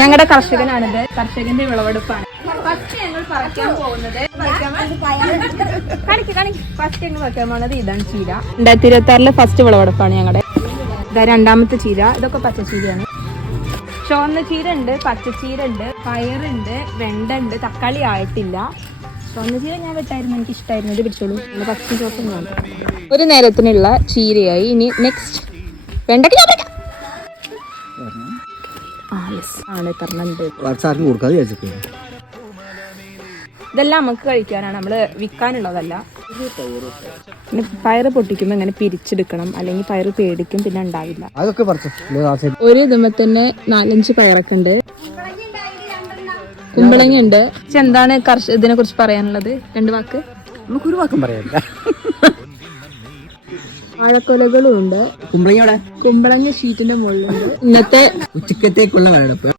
ഞങ്ങളുടെ കർഷകനാണിത്. കർഷകന്റെ വിളവെടുപ്പാണ്. ഫസ്റ്റ് ഞങ്ങൾ പറിക്കാൻ പോകുന്നത് ഫസ്റ്റ് ഞങ്ങൾ പറിക്കാൻ പോകുന്നത് ഇതാണ് ചീര. 2026 ഫസ്റ്റ് വിളവെടുപ്പാണ് ഞങ്ങളുടെ. ഇതാ രണ്ടാമത്തെ ചീര. ഇതൊക്കെ പച്ചച്ചീരയാണ്. ചുവന്ന ചീര ഉണ്ട്, പച്ചച്ചീര ഉണ്ട്, പയറുണ്ട്, വെണ്ട ഉണ്ട്, തക്കാളി ആയിട്ടില്ല. ചുവന്ന ചീര ഞാൻ വെട്ടായിരുന്നു, എനിക്ക് ഇഷ്ടമായിരുന്നു. ഇത് പിടിച്ചോളൂ. പച്ച ചോപ്പം വേണ്ട. ഒരു നേരത്തിനുള്ള ചീരയായി. ഇനി നെക്സ്റ്റ് വെണ്ടയ്ക്ക് ഇതെല്ലാം നമുക്ക് കഴിക്കാനാണ്, നമ്മള് വിൽക്കാനുള്ളതല്ല. പിന്നെ പയറ് പൊട്ടിക്കുമ്പോ ഇങ്ങനെ പിരിച്ചെടുക്കണം, അല്ലെങ്കിൽ പയറ് പേടിക്കും, പിന്നെ ഉണ്ടാവില്ല. ഒരു ഇതുമ്പോ തന്നെ 4-5 പയറൊക്കെ ഉണ്ട്. കുമ്പളങ്ങ ഉണ്ട്. എന്താണ് ഇതിനെ കുറിച്ച് പറയാനുള്ളത്? 2 വാക്ക്. നമുക്കൊരു വാക്കും പറയാനില്ല. വാഴക്കൊലകളും ഉണ്ട്. കുമ്പളങ്ങ ഷീറ്റിന്റെ മുകളിലുണ്ട്. ഇന്നത്തെ ഉച്ചക്കത്തേക്കുള്ള വിളവെടുപ്പ്.